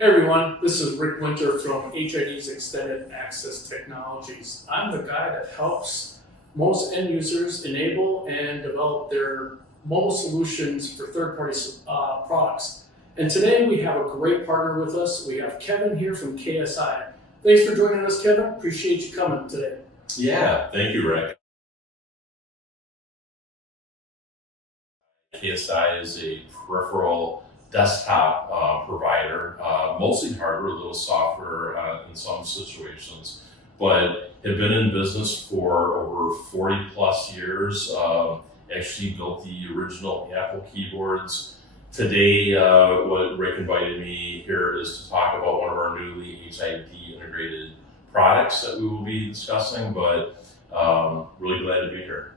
Hey everyone, this is Rick Winter from HID's Extended Access Technologies. I'm the guy that helps most end users enable and develop their mobile solutions for third-party products. And today we have a great partner with us. We have Kevin here from KSI. Thanks for joining us, Kevin. Appreciate you coming today. Yeah, thank you, Rick. KSI is a peripheral desktop provider, mostly hardware, a little software in some situations, but have been in business for over 40 plus years. Actually built the original Apple keyboards. Today, what Rick invited me here is to talk about one of our newly HID integrated products that we will be discussing, but really glad to be here.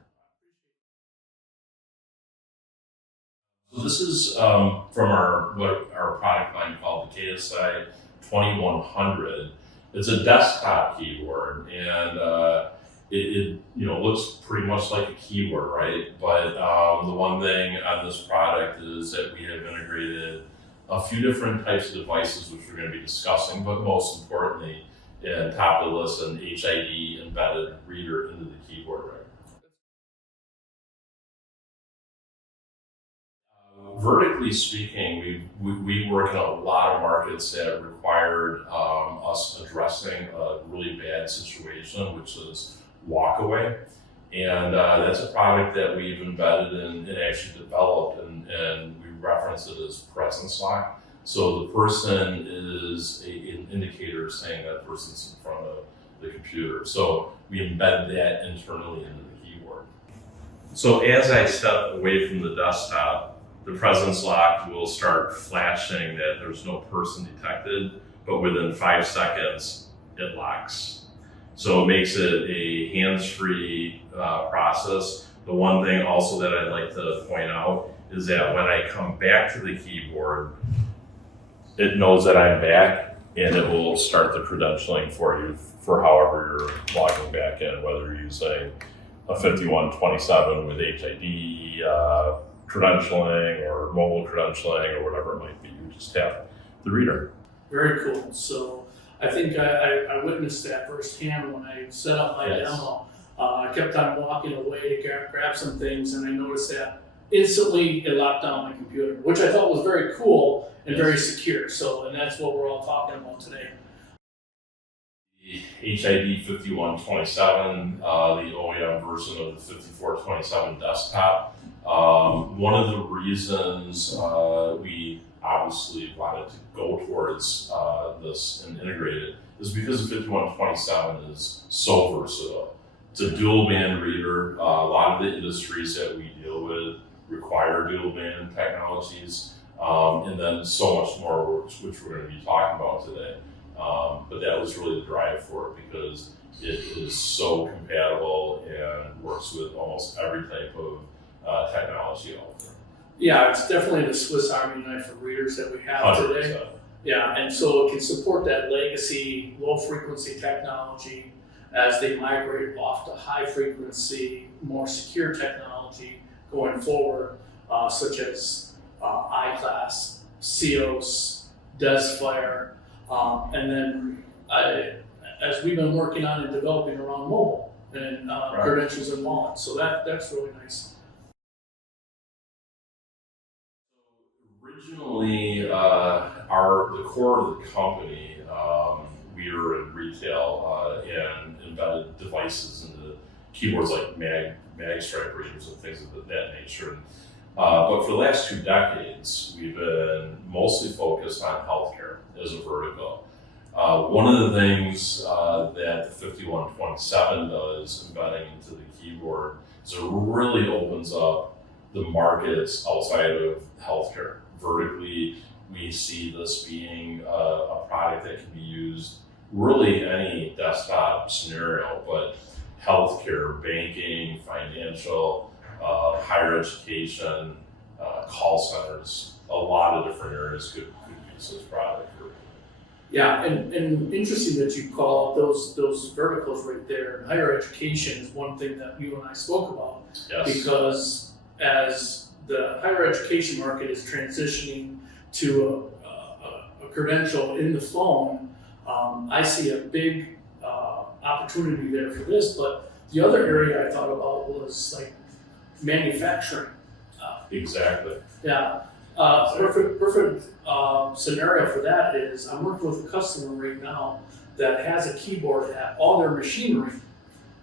So this is from our product line called the KSI 2100. It's a desktop keyboard, and it looks pretty much like a keyboard, right? But the one thing on this product is that we have integrated a few different types of devices, which we're going to be discussing, but most importantly, and top of the list, an HID embedded reader into the keyboard, right? Vertically speaking, we work in a lot of markets that required us addressing a really bad situation, which is walkaway. And that's a product that we've embedded and actually developed, and we reference it as presence lock. So the person is an indicator saying that person's in front of the computer. So we embed that internally into the keyboard. So as I step away from the desktop, the presence lock will start flashing that there's no person detected, but within 5 seconds, it locks. So it makes it a hands-free process. The one thing also that I'd like to point out is that when I come back to the keyboard, it knows that I'm back, and it will start the credentialing for you for however you're logging back in, whether you're using a 5127 with HID, credentialing or mobile credentialing or whatever it might be. You just have the reader. Very cool. So I think I witnessed that firsthand when I set up my demo. I kept on walking away to grab some things, and I noticed that instantly it locked down my computer, which I thought was very cool and very secure. So, and that's what we're all talking about today. The HID 5127, the OEM version of the 5427 desktop. One of the reasons we obviously wanted to go towards this and integrate it is because the 5127 is so versatile. It's a dual band reader. A lot of the industries that we deal with require dual band technologies, and then so much more, which we're going to be talking about today. But that was really the drive for it because it is so compatible and works with almost every type of technology out there. Yeah, it's definitely the Swiss Army knife of readers that we have 100%. today. Yeah, and so it can support that legacy, low frequency technology as they migrate off to high frequency, more secure technology going forward, such as iClass, CEOS, DesFire, and then as we've been working on and developing around mobile and credentials and wallets. So that's really nice. Originally, the core of the company, we were in retail and embedded devices into keyboards like mag stripe readers and things of that nature. But for the last 2 decades, we've been mostly focused on healthcare as a vertical. One of the things that the 5127 does, embedding into the keyboard, is it really opens up the markets outside of healthcare. Vertically, we see this being a product that can be used really any desktop scenario, but healthcare, banking, financial, higher education, call centers, a lot of different areas could use this product. Yeah, and interesting that you call out those verticals right there. Higher education is one thing that you and I spoke about. Yes. Because as the higher education market is transitioning to a credential in the phone, I see a big opportunity there for this. But the other area I thought about was like manufacturing. Exactly. Yeah. Perfect scenario for that is I'm working with a customer right now that has a keyboard at all their machinery,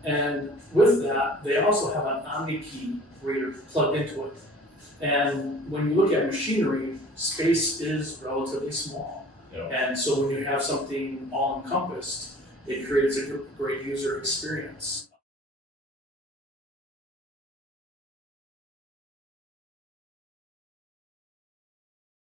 and with that they also have an OMNIKEY reader plugged into it. And when you look at machinery, space is relatively small. Yep. And so when you have something all encompassed, it creates a great user experience.